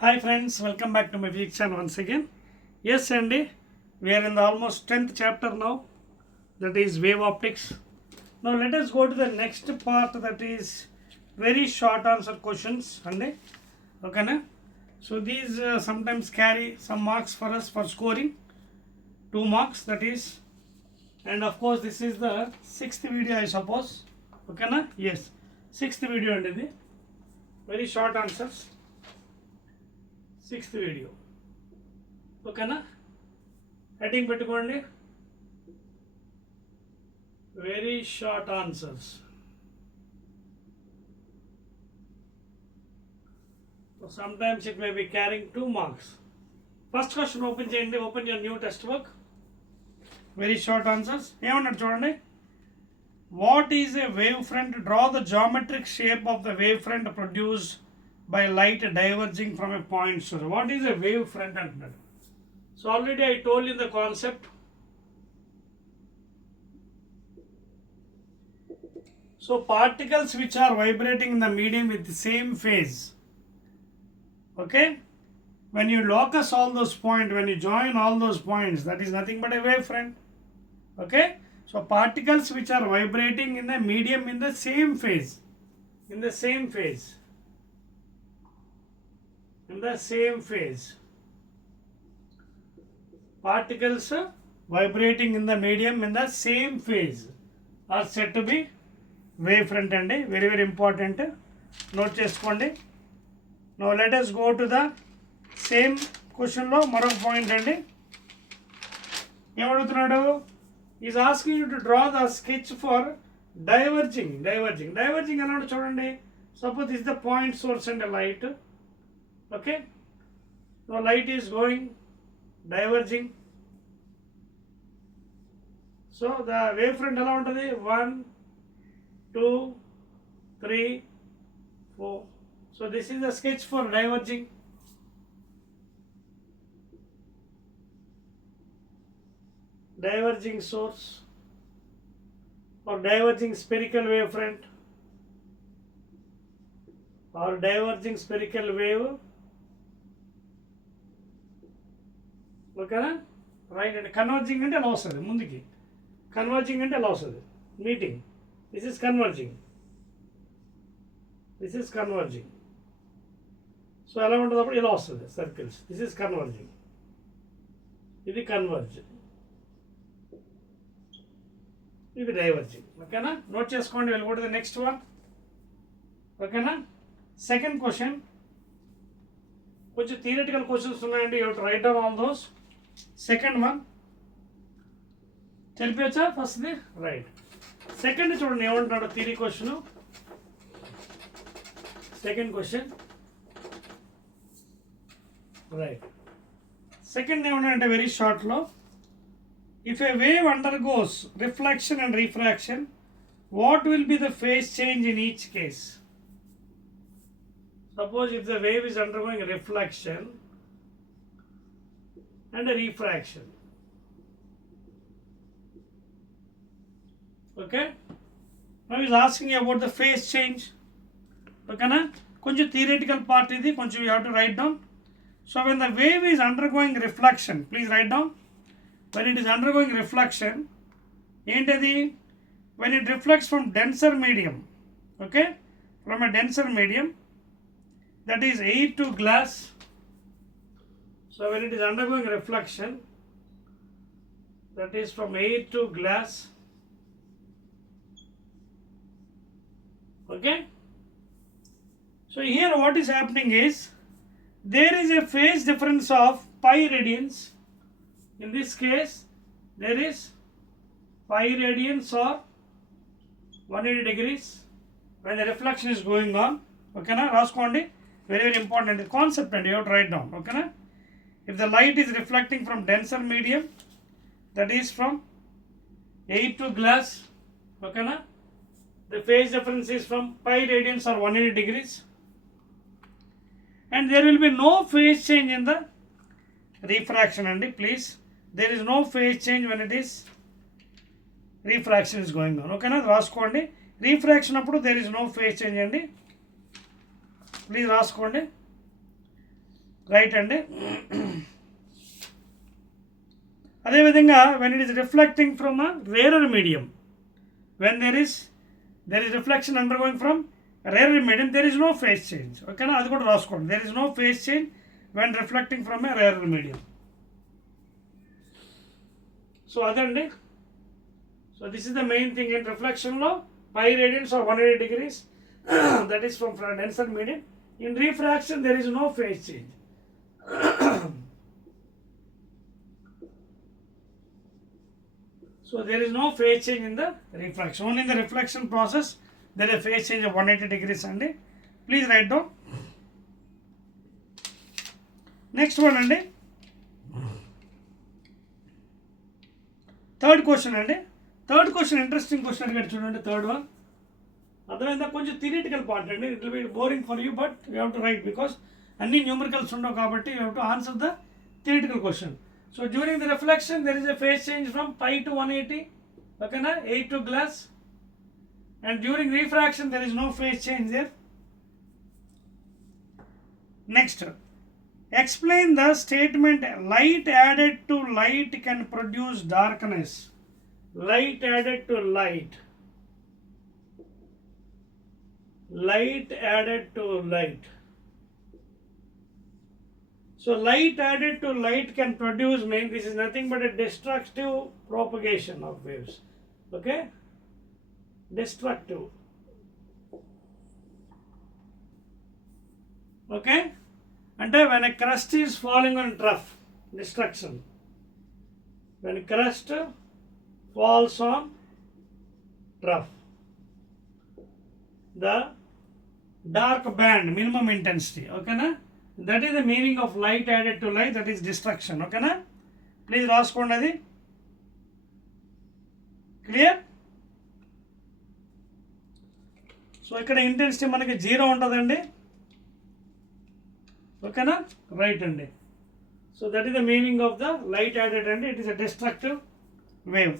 Hi friends, welcome back to my physics channel once again. Yes, Andy, we are in the almost 10th chapter now, that is wave optics. Now let us go to the next part, that is very short answer questions, Andy. Okay, na? So these sometimes carry some marks for us for scoring, 2 marks, that is, and of course this is the 6th video, I suppose. Okay, na? Yes, 6th video, Andy. Very short answers. 6th video. ఓకేనా, heading పెట్టుకోండి, very short answers. Sometimes it may be carrying 2 marks. First question open చేయండి, open your new textbook. వెరీ short ఆన్సర్స్. ఏమన్నాడు చూడండి, what is a wave front? Draw the geometric shape of the wave front produced by light diverging from a point source. What is a wave front antunnadu? So already I told you the concept. So particles which are vibrating in the medium with the same phase, okay, when you locus all those points, when you join all those points, that is nothing but a wave front. Okay, so particles which are vibrating in the medium in the same phase, in the same phase, in the same phase, particles vibrating in the medium in the same phase are said to be wave front andi. Very very important, note cheskondi. Now let us go to the same question lo maro point andi. Em adugutunnadu, he is asking you to draw the sketch for diverging anadu chudandi. Suppose this is the point source and the light. Okay, now light is going diverging, so the wave front ela untadi 1 2 3 4. So this is the sketch for diverging. Diverging source or diverging spherical wave front or diverging spherical wave. ఓకేనా, right అండి. Converging అంటే ఎలా వస్తుంది ముందుకి, converging అంటే ఎలా వస్తుంది, meeting, this is converging, this is converging. So ఎలా ఉంటుంది అప్పుడు ఇలా వస్తుంది సర్కిల్స్, దిస్ ఈస్ కన్వర్జింగ్, ఇది కన్వర్జ్, ఇది డైవర్జింగ్. ఓకేనా, నోట్ చేసుకోండి. వెళ్ళకూడదు నెక్స్ట్ వన్. ఓకేనా, సెకండ్ క్వశ్చన్ కొంచెం థియరిటికల్ క్వశ్చన్స్ ఉన్నాయండి, you to write down all those. Second one తెలిపచ్చా ఫస్ట్ది, రైట్. సెకండ్ చూడండి ఏమంటున్నాడు theory question. Second question, right. Second ఏమంటాడంటే వెరీ షార్ట్లో, if a wave undergoes reflection and refraction, what will be the phase change in each case? Suppose if the wave is undergoing reflection and a refraction, okay, now he is asking you about the phase change. Okay na, konచెం theoretical part idi, konచెం you have to write down. So when the wave is undergoing reflection, please write down, when it is undergoing reflection, entadi, when it reflects from denser medium, okay, from a denser medium, that is air to glass. So when it is undergoing reflection, that is from air to glass. Okay, so here what is happening is there is a phase difference of pi radians. In this case there is pi radians or 180 degrees when the reflection is going on. Okay na, raskondi, very very important concept and you have to write down. Okay na, if the light is reflecting from denser medium, that is from air to glass, okay na, the phase difference is from pi radians or 180 degrees, and there will be no phase change in the refraction. And please, there is no phase change when it is refraction is going on. Okay na, raskondi, refraction appudu there is no phase change andi, please రాసుకోండి. Right అండి. అదేవిధంగా when it is reflecting from a rarer medium, when there is reflection undergoing from a rarer medium, there is no phase change. ఓకేనా, అది కూడా రాసుకోండి. there is no phase change when reflecting from a rarer medium. So అదండి. So this is the main thing in రిఫ్లెక్షన్లో pi radians are 180 degrees that is from denser medium. In refraction there is no phase change. So there is no phase change in the refraction. Only in the reflection process there is a phase change of 180 degrees అండి. Please write down. Next one అండి, third question అండి. Third question interesting question అడిగాడు చూడండి. Third one అర్థమైందా? కొంచెం theoretical part అండి. It will be boring for you, but you have to right because అన్ని numericals ఉండవు కాబట్టి you have to answer the theoretical question. So during the reflection there is a phase change from pi to 180, okay na, 8 to glass, and during refraction there is no phase change there. Next, explain the statement light added to light can produce darkness. Light added to light, light added to light. So light added to light can produce, this is nothing but a destructive propagation of waves. Okay, destructive. Okay, అంటే when a crust is falling on trough, destruction. When crust falls on trough, the dark band, minimum intensity. Okay na, that is the meaning of light added to light, that is destruction. Okay na, please రాసుకోండి అది. Clear? So ఇక్కడ intensity మనకి 0 ఉంటుందండి. ఓకేనా, right అండి. So that is the meaning of the light added అండి. It is a destructive wave.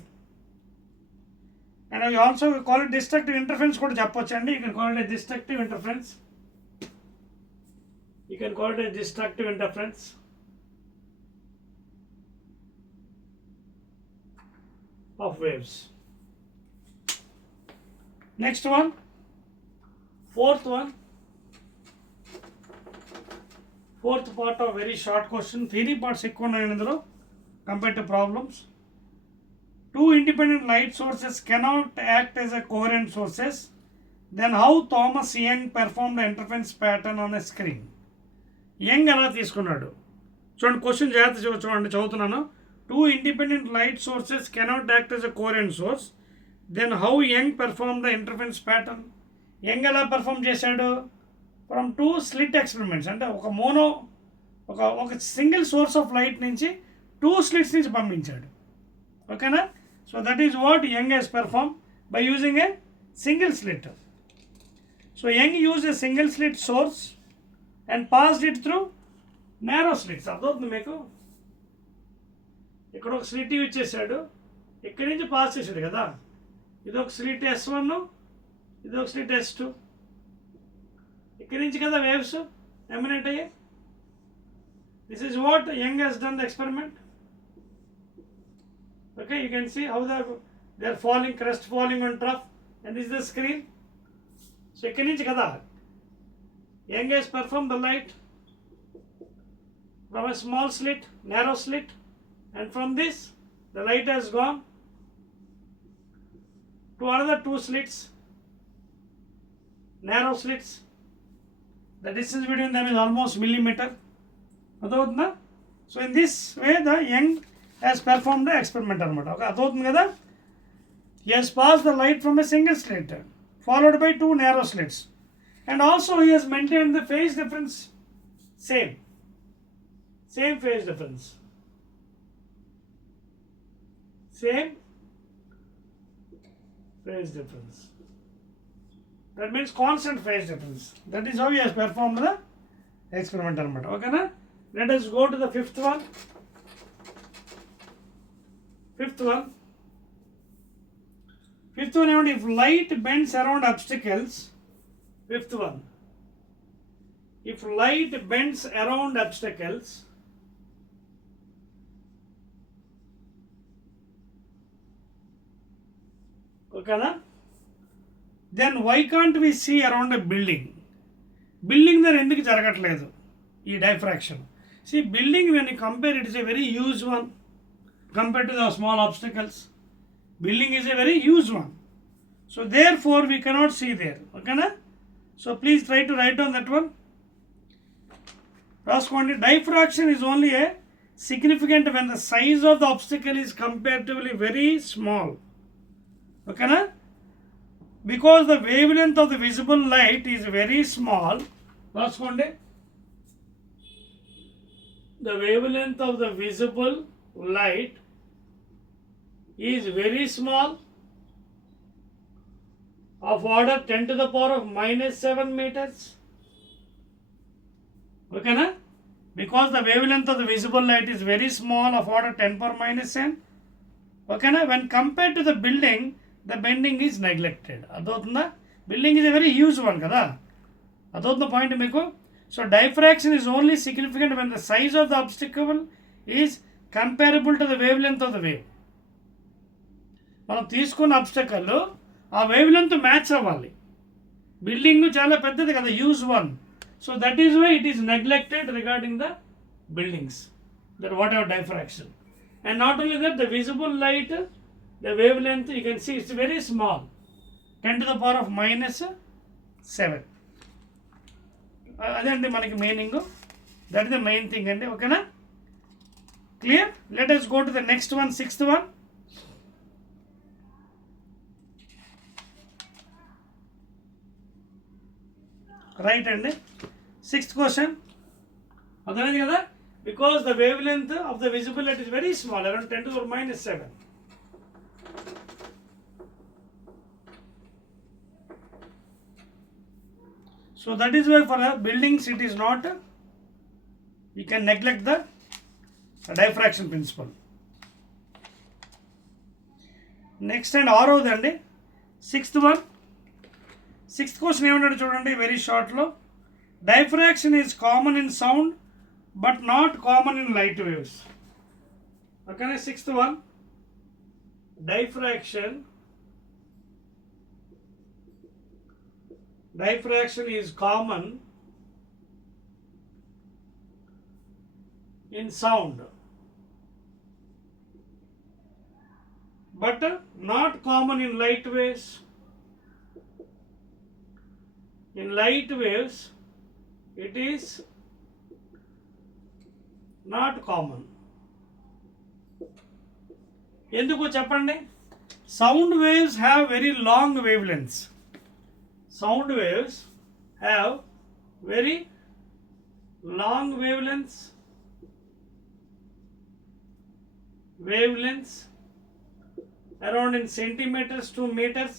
And I also call it destructive interference కూడా చెప్పొచ్చు అండి. You can call it a destructive interference. You can call it a destructive interference. Of waves. Next one, fourth one. Fourth part of very short question. Theory parts ఎక్కువ ఉన్నాయి ఇందులో compared to problems. Two independent light sources cannot act as a coherent sources. Then how Thomas Young performed the interference pattern on a screen? Young ఎలా తీసుకున్నాడు చూడండి. Question జాగ్రత్త చూడండి, చదువుతున్నాను. Two independent light sources cannot act as a coherent source. Then how Young perform the interference pattern. Young ఎలా perform చేశాడు? From two slit experiments, అంటే ఒక సింగిల్ సోర్స్ ఆఫ్ లైట్ నుంచి 2 స్లిట్స్ నుంచి పంపించాడు. ఓకేనా, so that is what Young has perform by using a single slit. So Young use a single slit source and passed it through narrow slits. అర్థమవుతుంది మీకు? ఇక్కడ ఒక స్లిట్ యూజ్ చేశాడు, ఇక్కడి నుంచి పాస్ చేశాడు కదా. ఇది ఒక స్లిట్ S1, ఇది ఒక స్లిట్ S2. ఇక్కడి నుంచి కదా వేవ్స్ ఎమినేట్ అయ్యాయి. This is what Young has done the experiment. Okay, you can see how they are falling, crest falling on trough, and this the screen. So ఇక్కడి నుంచి కదా Young has performed the light from a small slit, narrow slit, and from this the light has gone to another 2 slits, narrow slits. The distance between them is almost millimeter. అర్థమవుతుందా? So in this way the Young has performed the experiment అనమాట. Okay, అర్థమవుతుంది కదా? He has passed the light from a single slit followed by 2 narrow slits. And also he has maintained the phase difference same phase difference, same phase difference. That means constant phase difference. That is how he has performed the experiment anamata. Okay na, let us go to the fifth one. Fifth one if light bends around obstacles. Fifth one, if light bends around obstacles, okay na? Then why can't we see around a building? Building there ఎందుకు జరగట్లేదు ఈ diffraction? See, building when you compare, it is a very huge one compared to the small obstacles. Building is a very huge one. So therefore we cannot see there. Okay na? So please try to write down that one. Raskondi, diffraction is only a significant when the size of the obstacle is comparatively very small. Okay na? Because the wavelength of the visible light is very small. Raskondi, the wavelength of the visible light is very small, of order 10 to the power of minus 7 meters. Okay na? Because the wavelength of the visible light is very small, of order 10 power minus 10. Okay na? When compared to the building, the bending is neglected. Adotunda? Building is a very huge one kada. Adotunda point meeku. So diffraction is only significant when the size of the obstacle is comparable to the wavelength of the wave. మనం తీసుకున్న obstacle ఆ wavelength match అవ్వాలి. Building చాలా పెద్దది కదా, huge one. So that is why it is neglected regarding the buildings, that whatever diffraction. And not only that, the visible light, the wavelength, you can see it's very small, 10 to the power of minus 7. అదే అండి మనకి meaning. That is the main thing అండి. ఓకేనా? Clear? Let us go to the next one, sixth one. Right అండి. Sixth question అర్థమైంది కదా? Because the wave length of the visible light is very small, around 10 to the minus 7. So that is why for buildings it is not, you can neglect the diffraction principle. Next and ఆరోది అండి, sixth one. Sixth question ఏమన్నాడు చూడండి, very షార్ట్లో. Diffraction is common in sound but not common in light waves. Okay, sixth one. Diffraction is common in sound but not common in light waves. In light waves it is not common. ఎందుకు చెప్పండి? Sound waves have very long wavelengths. Sound waves have very long wavelengths around in centimeters to meters.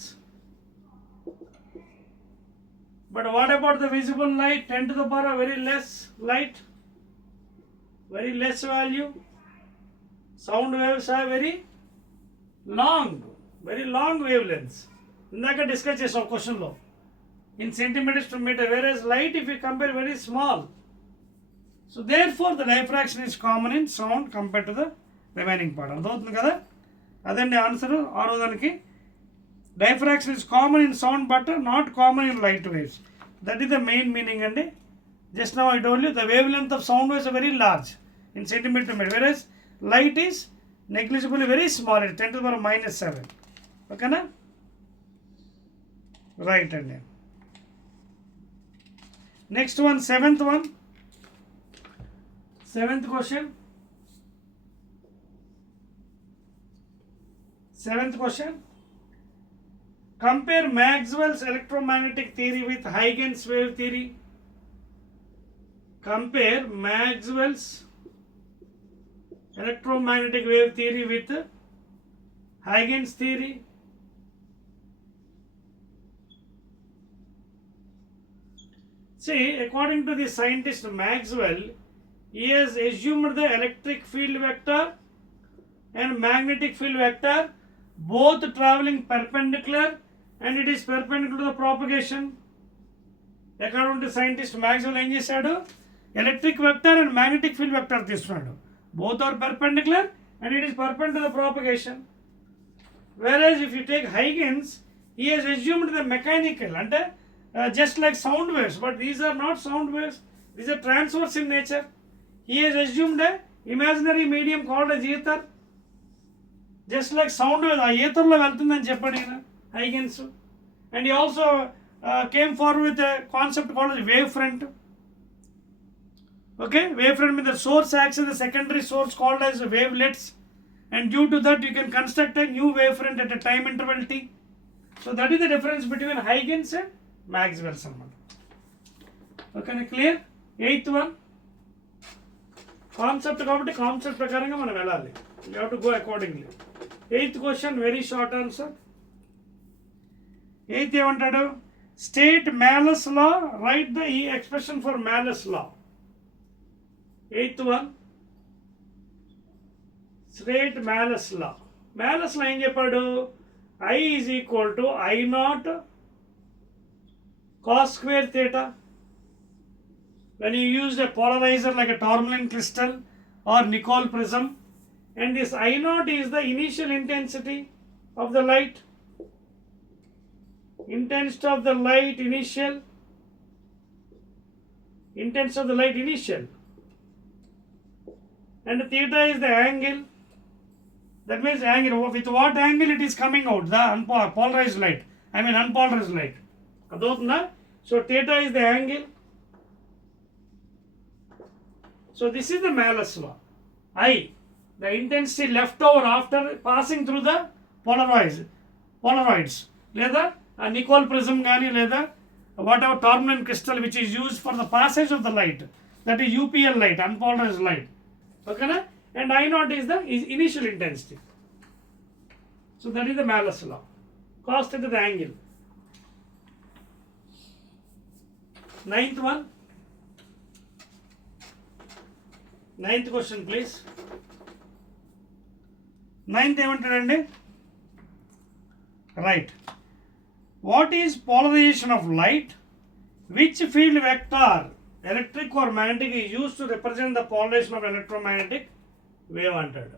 But what about the visible light? 10 to the power very less light, very less value. Sound waves have very long wavelengths. ఇందాక discuss చేసాం క్వశ్చన్లో, in centimeters to meter, whereas light, if you compare, very small. So therefore the diffraction is common in sound compared to the remaining part. అర్థమవుతుంది కదా? అదండి answer ఆరో దానికి. Diffraction is common in sound but not common in light waves. That is the main meaning అండి. Just now I told you the wavelength of sound waves are very large in centimeter to meter, whereas light is negligibly very small, at 10 to the power minus 7. ఓకేనా? Right అండి. Next one, seventh one. Seventh question. Compare Maxwell's electromagnetic theory with Huygens wave theory. Compare Maxwell's electromagnetic wave theory with Huygens theory. See, according to the scientist Maxwell, he has assumed the electric field vector and magnetic field vector both traveling perpendicular, and it is perpendicular to the propagation. According to scientist Maxwell ఏం చేశాడు, electric vector and magnetic field vector తీసుకున్నాడు. Both are perpendicular and it is perpendicular to the propagation. Whereas if you take Huygens, he has assumed the mechanical and just like sound waves, but these are not sound waves, these are transverse in nature. He has assumed a imaginary medium called as ether, just like sound wave ఆ etherలో వెళ్తుందని చెప్పాడు ఈయన Huygens. And he also came forward with a concept called as wave front. Okay, wave front means the source acts as the secondary source called as wavelets, and due to that you can construct a new wave front at a time interval t. So that is the difference between Huygens and Maxwell's. Okay, clear? Eighth one, concept కాబట్టి concept ప్రకారంగా మనం వెళ్ళాలి. You have to go accordingly. Eighth question, very short answer. Eighth ఏమంటాడు, state Malus law, write the expression for Malus law. Eighth one, state Malus law. Malus law ఏం చెప్పాడు, I is equal to I naught cos square theta. When you use a polarizer like a tourmaline crystal or Nicol prism, and this I naught is the initial intensity of the light. Intensity of the light initial. Intensity of the light initial. And theta is the angle. That means angle, with what angle it is coming out, the polarized light. I mean unpolarized light. So theta is the angle. So this is the Malus law. I, the intensity left over after passing through the polaroids. లేదా Nicol prism గానీ లేదా whatever tourmaline crystal which is used for the passage of the light. That is UPL light, unpolarized light. Okay na? And I naught is the initial intensity. So that is the Malus law. Cos theta the angle. Ninth one. Ninth question please. Ninth ఏమంటాడండి, right. What is polarization of light? Which field vector, electric or magnetic, is used to represent the polarization of electromagnetic wave antaడు.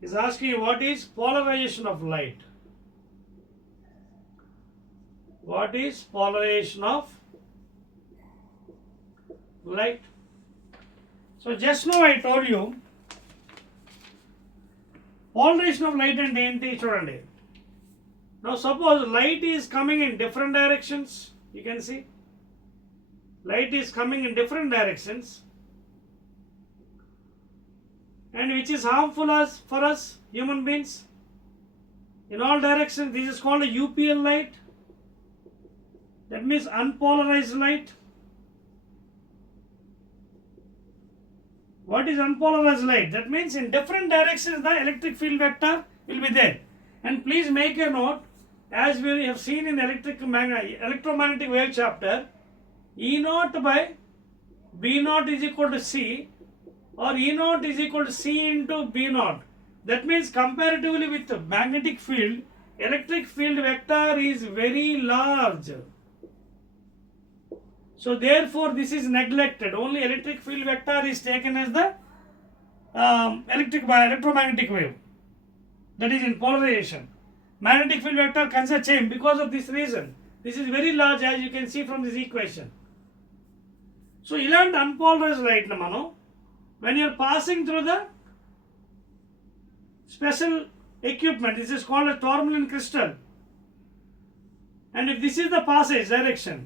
He's asking you what is polarization of light. What is polarization of light? So just now I told you polarization of light and ఏంటి చూడండి. Now suppose light is coming in different directions. You can see light is coming in different directions, and which is harmful for us human beings in all directions. This is called a UPL light. That means unpolarized light. What is unpolarized light? That means in different directions the electric field vector will be there. And please make a note, as we have seen in the electromagnetic wave chapter, E naught by B naught is equal to C, or E naught is equal to C into B naught. That means comparatively with the magnetic field, electric field vector is very large. So therefore this is neglected. Only electric field vector is taken as the electromagnetic wave. That is in polarization. Magnetic field vector consider same because of this reason. This is very large, as you can see from this equation. So ilanti unpolarized light na mano, when you are passing through the special equipment, this is called a tourmaline crystal, and if this is the passage direction,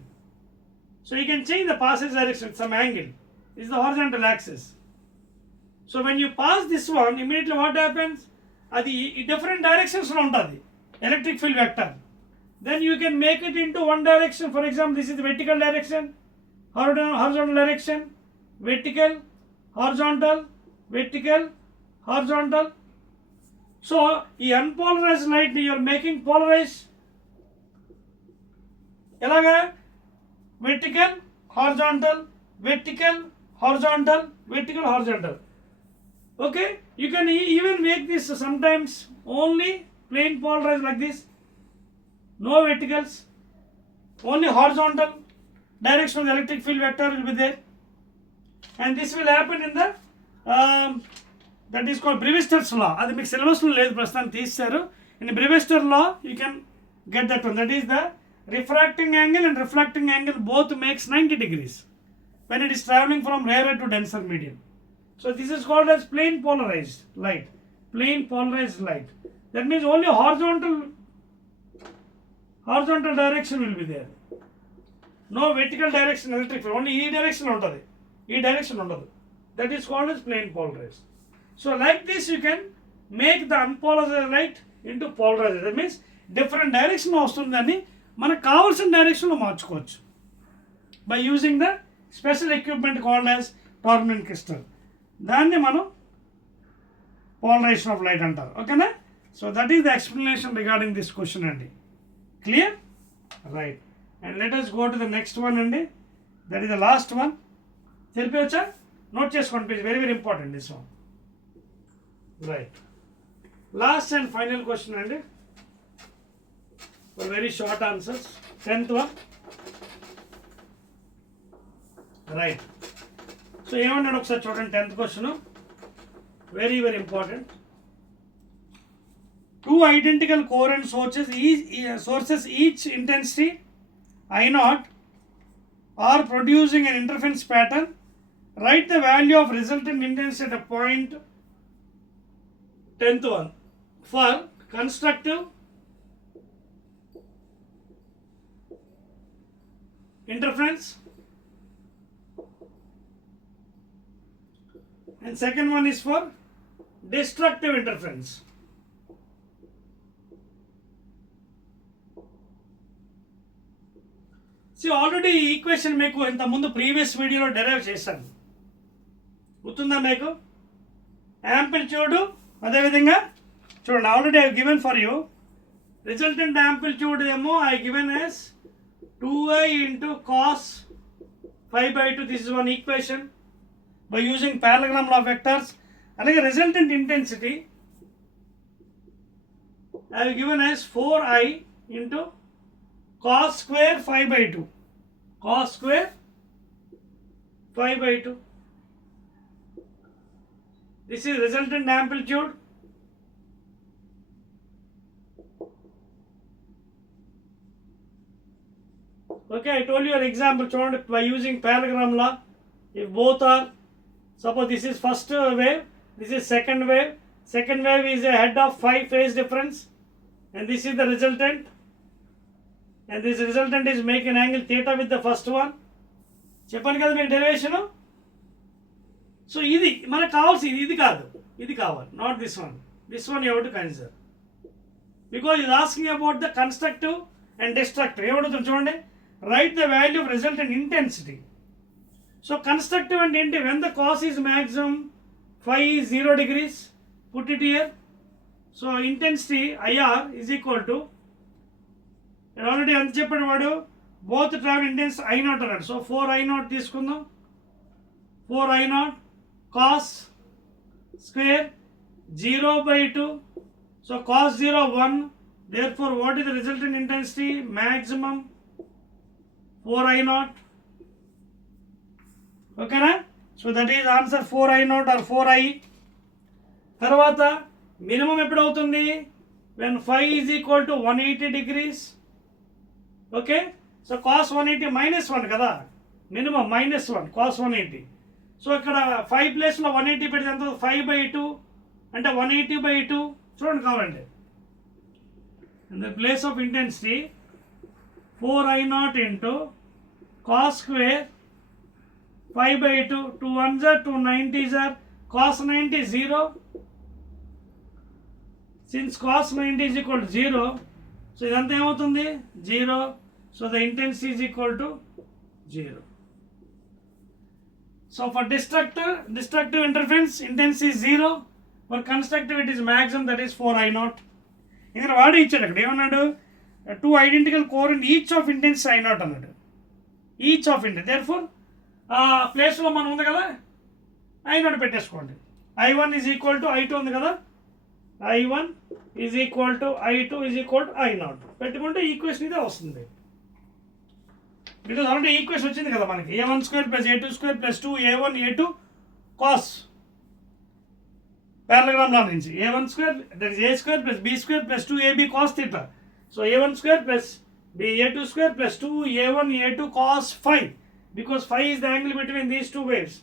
so you can change the passage direction at some angle. This is the horizontal axis. So when you pass this one, immediately what happens? Adi different directions lo untadi electric field vector. Then you can make it into one direction. For example, this is the vertical direction, horizontal direction, vertical, horizontal, vertical, horizontal. So ఈ unpolarized light you are making polarized. elaga vertical, horizontal, vertical, horizontal, vertical, horizontal. Okay, you can even make this sometimes only plain polarized like this, no verticals, only horizontal, direction of the electric field vector will be there, and this will happen in the that is called Brevister's law. అది మీకు సిలబస్లో లేదు, ప్రస్తుతం తీస్తారు. In Brewster law you can get that one. That is the refracting angle and reflecting angle both makes 90 degrees when it is traveling from rarer to denser medium. So this is called as plane polarized light. Plane polarized light. That means only horizontal direction will be there. No vertical direction electric field. Only E direction untadi. E direction undadu. That is called as plane polarized. So like this you can make the unpolarized light into polarized. That means different direction వస్తుందని మనకు కావాల్సిన డైరెక్షన్లో మార్చుకోవచ్చు by using the special equipment called as tournament crystal. దాన్ని మనం polarization of light అంటారు. ఓకేనా? So that is the explanation regarding this question అండి. Clear? Right. And let us go to the next one అండి. That is the last one. తెలిపేయచ్చా? Note చేసుకోండి please. Very very important this one. Right. Last and final question అండి. Very short answers. 10th one. Right. So ఏమన్నాడు ఒకసారి చూడండి. 10th question very very important. Two identical coherent sources each intensity I0 are producing an interference pattern. Write the value of resultant intensity at a point. 10th one. For constructive interference, and second one is for destructive interference. See, already equation మీకు ఇంతకుముందు previous వీడియోలో derive చేశాను, గుర్తుందా మీకు? Amplitude అదేవిధంగా చూడండి, already I given for you resultant amplitude ఏమో I given as 2i into cos 5/2. This is one equation by using parallelogram law of vectors. అలాగే resultant intensity I have given as 4i into cos square 5/2. Cos square 5/2. This is resultant amplitude. Okay, I told you an example. By using parallelogram law, if both are, suppose this is first wave, this is second wave. Second wave is a head of 5 phase difference, and this is the resultant. And this resultant is making angle theta with the first one. చెప్పాను కదా మీకు derivation. So ఇది మనకు కావాల్సింది, ఇది కాదు, ఇది కావాలి, not this one. This one you have to consider because is asking about the constructive and destructive. ఏమడుగుతుంది చూడండి, write the value of resultant intensity. So constructive అంటే ఏంటి? When the cos is maximum 5 is 0 degrees, put it here. So intensity IR is equal to, already ఎంత చెప్పాడు వాడు, both travel intense I0 అన్నాడు. So 4I0 తీసుకుందాం. 4I0 cos square 0/2. So cos 0 1. Therefore what is the resultant intensity? Maximum 4I0. ఓకేనా? So that is answer 4I0 or 4I. తర్వాత minimum ఎప్పుడు అవుతుంది? When 5 is equal to 180 degrees. Okay, so cos 180 -1 కదా, minimum -1 cos 180. So ఇక్కడ 5 ప్లేస్లో 180 పెడితే ఎంత? 5/2 అంటే 180/2. చూడండి కావాలంటే, in the place of intensity 4I0 into cos square 5/2. 2 1s are 2 90s are cos 90 0. Since cos 90 is equal to 0, so ఇదంతా ఏమవుతుంది? 0. So the intensity is equal to 0. So for destructive interference, intensity is 0. For constructive it is maximum, that is 4I0. ఇక్కడ వాడు ఇచ్చాడు, అక్కడ ఏమన్నాడు? 2 identical coherent each of intensity I0 అన్నాడు. Each of intense. Therefore ప్లేస్లో మనం ఉంది కదా, I0 పెట్టేసుకోండి. I1 is equal to I2 ఉంది కదా, I1 is equal to I2 is equal to I0 పెట్టుకుంటే ఈక్వేషన్ ఇదే వస్తుంది. బికాస్ ఆల్రెడీ ఈక్వేషన్ వచ్చింది కదా మనకి a1 square plus a2 square plus 2 a1 a2 cos parallelogram law నుంచి a1 square that is a square plus b square plus 2ab cos theta. So a1 square plus a2 square plus 2a1 a2 cos phi, because phi is the angle between these two waves.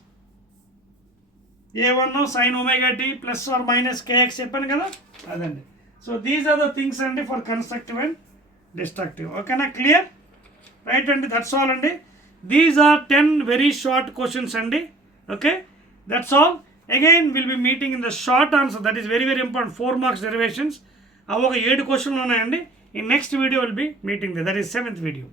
a1 sin omega t plus or minus kx చెప్పాను కదా అదండి. So these are the things అండి for constructive and destructive. ఓకేనా, clear? Right అండి, that's all అండి. These are 10 very short questions అండి. Okay, that's all. Again we'll be meeting in the short answer, that is very very important, 4 marks derivations. అవి ఒక 7 క్వశ్చన్లు ఉన్నాయండి. In next video we'll be meeting there, that is 7th video.